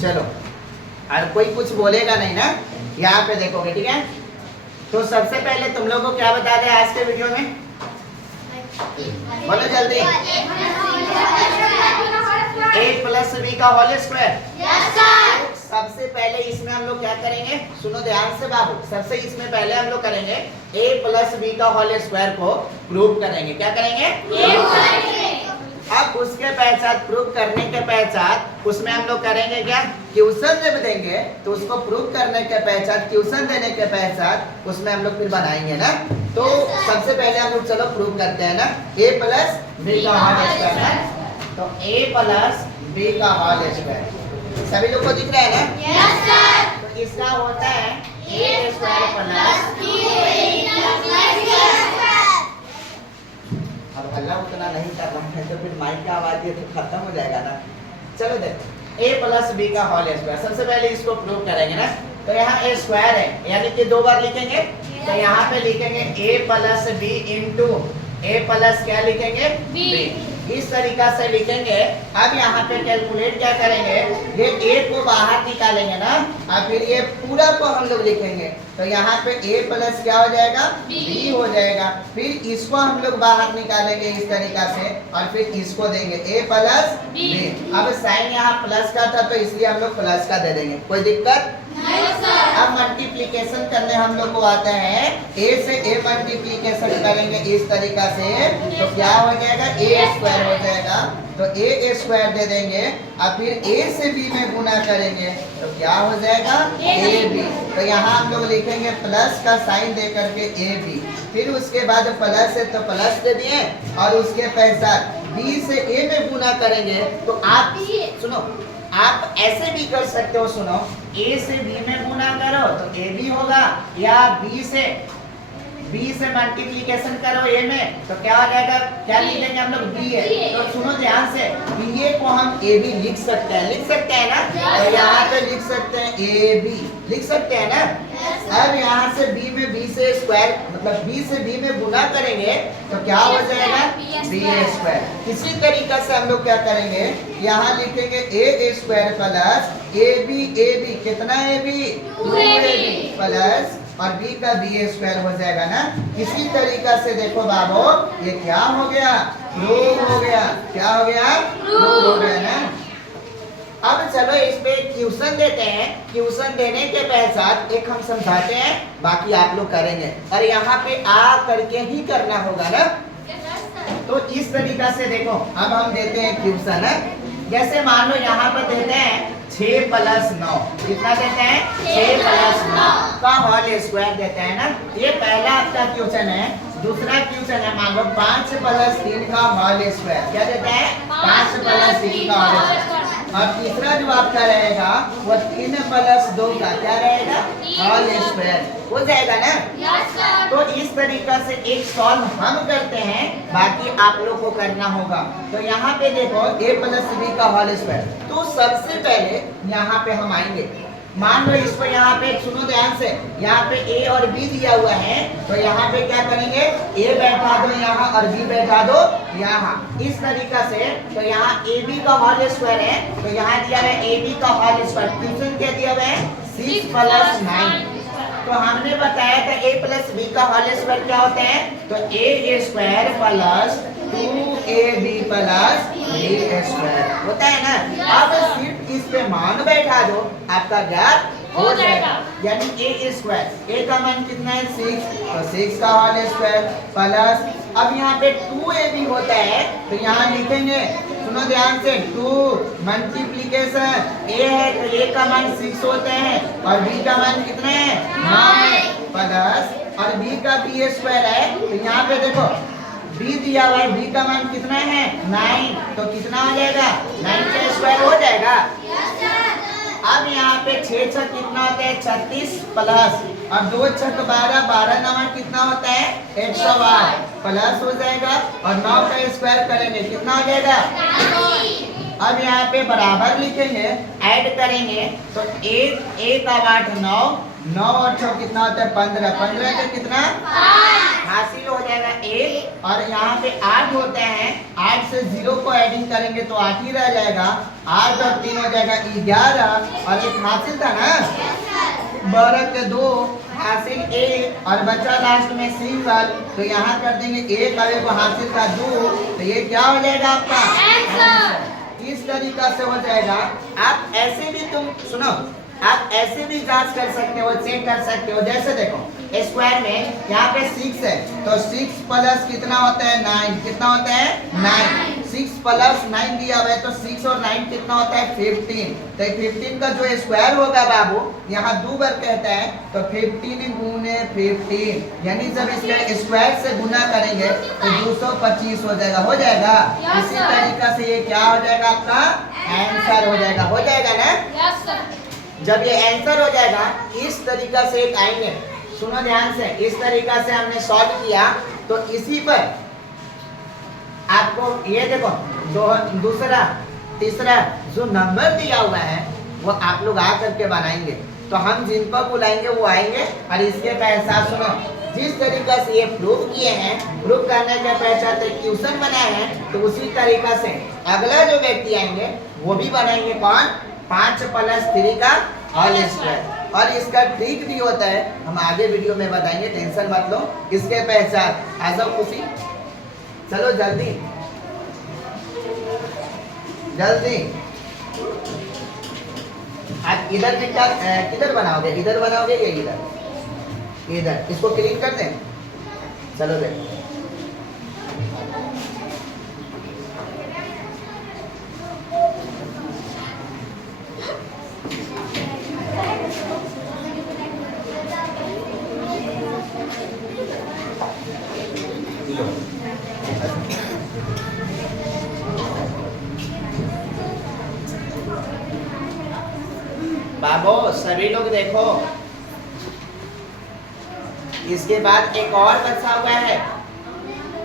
चलो, और कोई कुछ बोलेगा नहीं ना, यहाँ पे देखोगे, ठीक है। तो सबसे पहले तुम लोगों को क्या बता दें आज के वीडियो में, बोलो जल्दी। a प्लस बी का होल स्क्वायर। सबसे पहले इसमें हम लोग क्या करेंगे, सुनो ध्यान से बाबू। सबसे इसमें पहले हम लोग करेंगे a प्लस बी का होल स्क्वायर को प्रूव करेंगे। क्या करेंगे? अब उसके पश्चात प्रूव करने के पश्चात उसमें हम लोग करेंगे क्या, क्वेश्चन जब देंगे तो उसको प्रूव करने के पश्चात, क्वेश्चन देने के पश्चात उसमें हम लोग फिर बनाएंगे ना। तो सबसे पहले हम लोग चलो प्रूव करते हैं ना, a प्लस बी का होल स्क्वायर। तो a प्लस बी का होल स्क्वायर सभी लोग को दिख रहा है ना? Yes sir. तो इसका होता है a स्क्वायर प्लस अब अल्लाह उतना नहीं कर रहा है तो फिर माइक का आवाज ये तो खत्म हो जाएगा ना। चलो देखो a प्लस बी का होल स्क्वायर, सबसे पहले इसको प्रूव करेंगे ना। तो यहाँ a स्क्वायर है यानी कि दो बार लिखेंगे। तो यहाँ पे लिखेंगे a plus B into a plus क्या लिखेंगे, b। इस तरीका से लिखेंगे। अब यहाँ पे कैलकुलेट क्या करेंगे, ये a को बाहर निकालेंगे ना, और फिर ये पूरा को हम लोग लिखेंगे। तो यहाँ पे a प्लस क्या हो जाएगा, b हो जाएगा। फिर इसको हम लोग बाहर निकालेंगे इस तरीका से, और फिर इसको देंगे a प्लस b। अब साइन यहाँ प्लस का था तो इसलिए हम लोग प्लस का दे देंगे, कोई दिक्कत नहीं सर। अब मल्टीप्लिकेशन करने हम लोग को आता है, a से a मल्टीप्लिकेशन करेंगे इस तरीका से तो क्या हो जाएगा, a स्क्वायर हो जाएगा। तो a स्क्वायर दे देंगे, अब फिर a से b में गुना करेंगे तो क्या हो जाएगा, ab। तो यहाँ हम लोग लिखेंगे प्लस का साइन दे करके ab। फिर उसके बाद प्लस है तो प्लस दे दिए, और उसके पश्चात b से a में गुना करेंगे। तो आप सुनो, आप ऐसे भी कर सकते हो, सुनो, a से b में गुना करो तो a b होगा, या b से मल्टीप्लिकेशन करो a में तो क्या हो जाएगा, क्या लिखेंगे हम लोग, b है। तो सुनो ध्यान से, b को हम a b लिख सकते हैं, लिख सकते हैं ना। तो यहाँ पे लिख सकते हैं a b, लिख सकते हैं ना। अब यहाँ से b से स्क्वायर मतलब b से b में गुना करेंगे तो क्या हो जाएगा, b स्क्वायर। इसी तरीका से हम लोग क्या करेंगे, यहाँ लिखेंगे a स्क्वायर प्लस ab कितना ab, 2ab प्लस और b का b स्क्वायर हो जाएगा ना। इसी तरीका से देखो बाबू, ये क्या हो गया, प्रूव हो गया। क्या हो गया, प्रूव हो गया ना। अब चलो इस पे क्वेश्चन देते हैं। क्वेश्चन देने के पश्चात एक हम समझाते हैं, बाकी आप लोग करेंगे, और यहाँ पे आ करके ही करना होगा ना। तो इस तरीका से देखो, अब हम देते हैं क्वेश्चन है। जैसे मान लो यहाँ पर देते हैं 6 प्लस 9, कितना देते हैं, 6 प्लस 9 का होल स्क्वायर देते हैं ना। ये पहला आपका क्वेश्चन है। दूसरा क्वेश्चन है, मान लो 5 प्लस 3 का होल स्क्वायर, क्या देते हैं, 5 प्लस 3 का होल स्क्वायर। और तीसरा जो आपका रहेगा वो 3 प्लस 2 का क्या रहेगा, होल स्क्वायर हो जाएगा ना। तो इस तरीका से एक सॉल्व हम करते हैं, बाकी आप लोग को करना होगा। तो यहाँ पे देखो a प्लस b का होल स्क्वायर। तो सबसे पहले यहाँ पे हम आएंगे, मान लो इसको यहाँ पे सुनो ध्यान से, यहाँ पे a और b दिया हुआ है। तो यहाँ पे क्या करेंगे, a बैठा दो यहाँ और b बैठा दो यहाँ, इस तरीका से। तो यहाँ ab का होल स्क्वायर है, तो यहाँ दिया हुआ है ab का होल स्क्वायर। क्वेश्चन क्या दिया हुआ है, 6 प्लस 9। तो हमने बताया था a प्लस b का होल स्क्वायर क्या होता है, तो a square plus 2ab plus b square होता है ना। अब सिर्फ इस पे मान बैठा दो, आपका ज्ञात हो जाएगा। यानी a स्क्वायर, a का मान कितना है, 6, तो 6 का होल स्क्वायर प्लस, अब यहाँ पे 2ab होता है तो यहाँ लिखेंगे, सुनो ध्यान से, 2 मल्टीप्लीकेशन a है तो a का मान 6 होते हैं, और b का मान कितना है, 9 है, प्लस और b का b स्क्वायर है। तो यहाँ पे देखो b दिया हुआ है, b का मान कितना है, 9, तो कितना हो जाएगा, 9 का स्क्वायर हो जाएगा। अब यहाँ पे 6 छक कितना होता है, 36 प्लस, और 2 छक 12, 12 नवा कितना होता है, 108 प्लस हो जाएगा, और 9 का स्क्वायर करेंगे कितना हो जाएगा, अब यहाँ पे बराबर लिखेंगे, ऐड करेंगे तो 1 अब 8 9, 9 और 6 कितना होता है 15, 15 का कितना हासिल हो जाएगा 1, और यहाँ पे 8 होते हैं, 8 से 0 को एडिंग करेंगे तो 8 ही रह जाएगा, 8 और 3 हो जाएगा 11, और एक हासिल था ना 12 के 2 हासिल 1, और बचा लास्ट में सिंगल, तो यहाँ कर देंगे 1 और 1 हासिल का 2, तो ये क्या हो जाएगा आपका आंसर। इस तरीका से हो जाएगा। आप ऐसे भी तुम सुनो, आप ऐसे भी जांच कर सकते हो, चेक कर सकते हो। जैसे देखो स्क्वायर में यहाँ पे 6 है तो 6 प्लस कितना होता है 9, कितना होता है 9, 6 प्लस 9 दिया हुआ है तो 6 और 9 कितना होता है 15, तो 15 का जो स्क्वायर होगा बाबू यहाँ 2 बार कहता है तो 15 गुने 15, यानी जब इसका स्क्वायर से गुना करेंगे तो 225 हो जाएगा, हो जाएगा। इसी तरीका से ये क्या हो जाएगा आपका आंसर हो जाएगा, हो जाएगा ना। जब ये आंसर हो जाएगा इस तरीका से एक आएंगे, सुनो ध्यान से, इस तरीका से हमने सॉल्व किया तो इसी पर आपको ये देखो दूसरा तीसरा जो नंबर दिया हुआ है वो आप लोग आ करके बनाएंगे, तो हम जिनको बुलाएंगे वो आएंगे, और इसके पहचान सुनो जिस तरीका से ये प्रूव किए हैं, प्रूव करने के पहचान ट्यूशन बनाए हैं, तो उसी तरीका से अगला जो व्यक्ति आएंगे वो भी बनाएंगे। कौन 5 प्लस 3 का होल स्क्वायर, और इसका ट्रिक भी होता है, हम आगे वीडियो में बताएंगे, टेंशन मत लो। इसके पहचान आ जाओ खुशी, चलो जल्दी जल्दी। आज इधर भी क्या किधर बनाओगे, इधर बनाओगे या इधर, इधर इसको क्लीन कर दें, चलो देखो बाबो सभी लोग देखो, इसके बाद एक और बचा हुआ है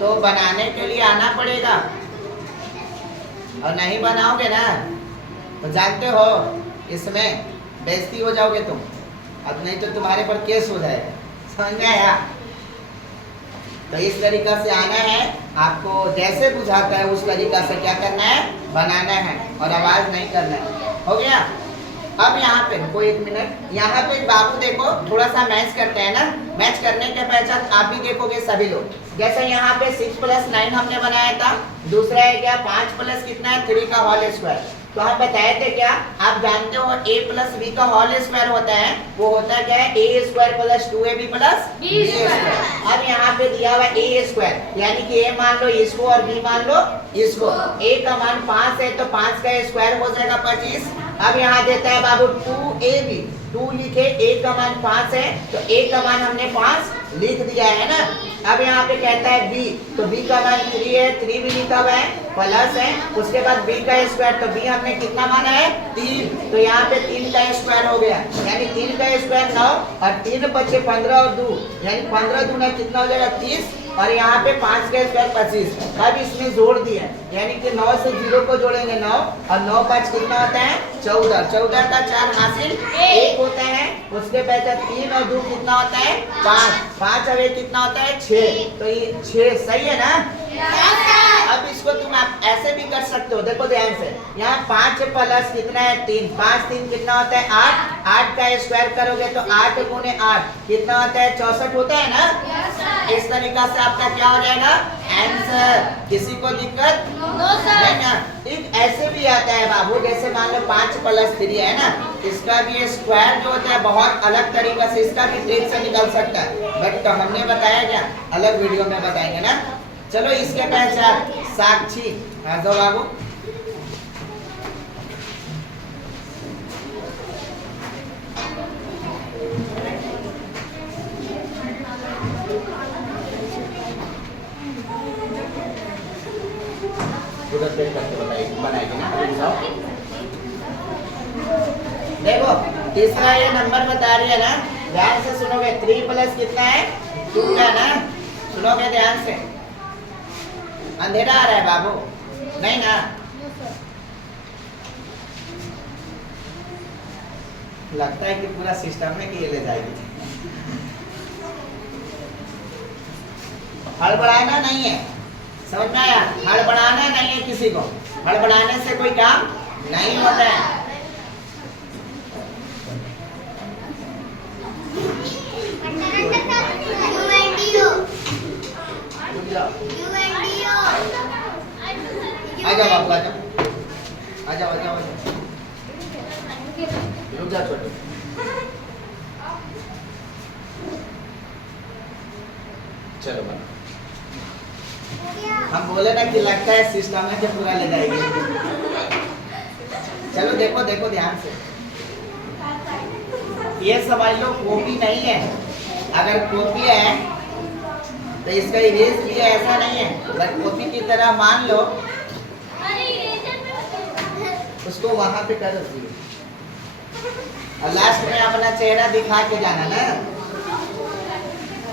तो बनाने के लिए आना पड़ेगा, और नहीं बनाओगे ना तो जानते हो इसमें बेइज्जती हो जाओगे तुम, अब नहीं तो तुम्हारे पर केस हो जाएगा, समझ में आया। तो इस तरीका से आना है आपको, जैसे बुझाता है उस तरीका से क्या करना है बनाना है, और आवाज नहीं करना है, हो गया। अब यहाँ पे कोई 1 मिनट, यहाँ पे बाबू देखो थोड़ा सा मैच करते हैं ना, मैच करने के पहचान आप भी देखोगे सभी लोग, जैसे यहाँ पे 6 प्लस 9 हमने बनाया था, दूसरा है क्या 5 प्लस कितना है 3 का होल स्क्वायर, तो हम बताए थे क्या, आप जानते हो a प्लस b का होल स्क्वायर होता है, वो होता क्या है a square plus 2ab plus b square. अब यहाँ पे दिया हुआ a स्क्वायर, यानी कि a मान लो इसको और b मान लो इसको, a का मान 5 है तो 5 का स्क्वायर हो जाएगा 25। अब यहाँ देता है बाबू 2ab, 2 लिखे, a का मान 5 है तो a का मान हमने 5 लिख दिया है ना। अब यहाँ पे कहता है b, तो b का मान 3 है, 3 भी लिखा हुआ है प्लस है, उसके बाद b का स्क्वायर, तो b हमने कितना माना है 3, तो यहाँ पे 3 का स्क्वायर हो गया, यानी 3 का स्क्वायर 9 और 3 बचे 15 और 2, यानी 15 दूना कितना हो जाएगा 30, और यहाँ पे 5 का स्क्वायर 25। अब इसमें जोड़ दिया, यानी कि 9 से 0 को जोड़ेंगे 9, और 9 5 कितना होता है 14, 14 का 4 हासिल 1 होता है, उसके पहले 3 और 2 कितना होता है 5, 5 और 1 कितना होता है 6, तो ये 6 सही है ना। अब इसको तुम आप ऐसे भी कर सकते हो, देखो ध्यान से, यहाँ 5 प्लस कितना है 3, 5 3 कितना होता है 8, 8 का स्क्वायर करोगे तो 8 गुने 8 कितना होता है 64 होता है ना। इस तरीका से आपका क्या हो जाएगा आंसर, किसी को दिक्कत नहीं ना। एक ऐसे भी आता है बाबू, जैसे मान लो 5 प्लस 3 है ना, इसका भी स्क्वायर जो होता है बहुत अलग तरीका से, इसका भी ट्रिक से निकल सकता है, बट तो हमने बताया क्या अलग वीडियो में बताएंगे ना। चलो इसके पहचान साक्षी आ जाओ बाबू, उधर देख करके बनाएगी ना। देखो तीसरा ये नंबर बता रही है ना, ध्यान से सुनोगे, 3 प्लस कितना है 2 है ना, सुनोगे ध्यान से। अंधेरा आ रहा है बाबू, नहीं ना, लगता है कि पूरा सिस्टम में कि ये ले जाएगी। हड़बड़ाना नहीं है, समझ में आया? हड़बड़ाना नहीं है किसी को, हड़बड़ाने से कोई काम नहीं होता है। आजा बाबू, आजा, आजा, आजा, आजा, रुक जा छोटे। चलो बना, हम बोले ना कि लगता है सिस्टम है कि पूरा ले जाएगी। चलो देखो देखो ध्यान से, ये समझ लो कॉपी नहीं है। अगर कॉपी है तो इसका इरेज भी है, ऐसा नहीं है। बट कॉपी की तरह मान लो, उसको वहां पे कर दो और लास्ट में अपना चेहरा दिखा के जाना ना,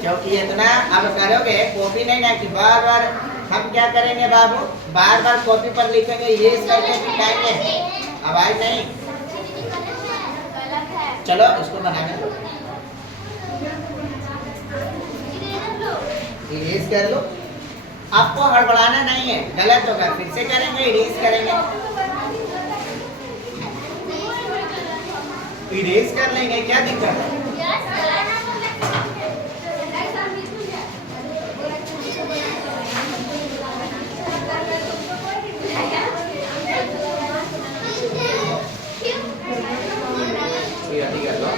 क्योंकि इतना अब करोगे कॉपी नहीं ना कि बार बार हम क्या करेंगे बाबू, बार बार कॉपी पर लिखेंगे, इरेज करके दिखाएंगे, आवाज नहीं। चलो इसको बनाने दो, इरेज कर लो। आपको हड़बड़ाना नहीं है, गलत होगा, फिर से करेंगे, इरेज करेंगे, इरेज कर लेंगे, क्या दिक्कत है? कर लो।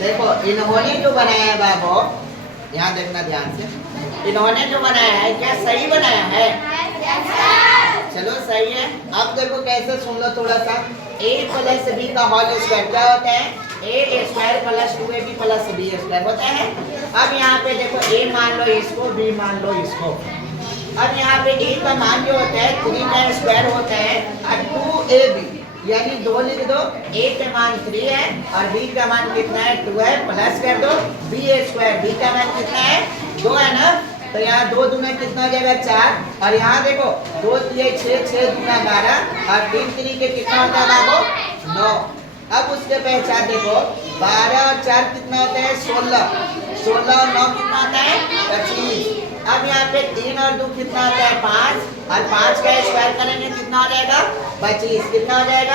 देखो इन्होंने जो बनाया है बाबू, यहाँ देखना ध्यान से, इन्होंने जो बनाया है क्या सही बनाया है? चलो सही है। अब देखो कैसे, सुन लो थोड़ा सा। a प्लस बी का होल स्क्वायर क्या होता है? a square plus 2ab plus b square होता है। अब यहाँ पे देखो a मान लो इसको, b मान लो इसको। अब यहाँ पे a का मान जो होता है 3 का स्क्वायर होता है और 2ab यानी 2 लिख दो, a का मान 3 है और b का मान कितना है? 2 है, प्लस कर दो b स्क्वायर, b का मान कितना है? 2 है ना, तो यहाँ 2 दूना कितना हो जाएगा? 4। और यहाँ देखो 2 3 6, 6 दूना 12 और 3 3 के कितना होता है बाबू? 9। अब उसके पहचान देखो, 12 और 4 कितना होता है? 16, 16 और 9 कितना होता है? 25। अब यहाँ पे 3 और 2 कितना होता है? 5 और 5 का स्क्वायर करेंगे कितना हो जाएगा? 25। कितना हो जाएगा?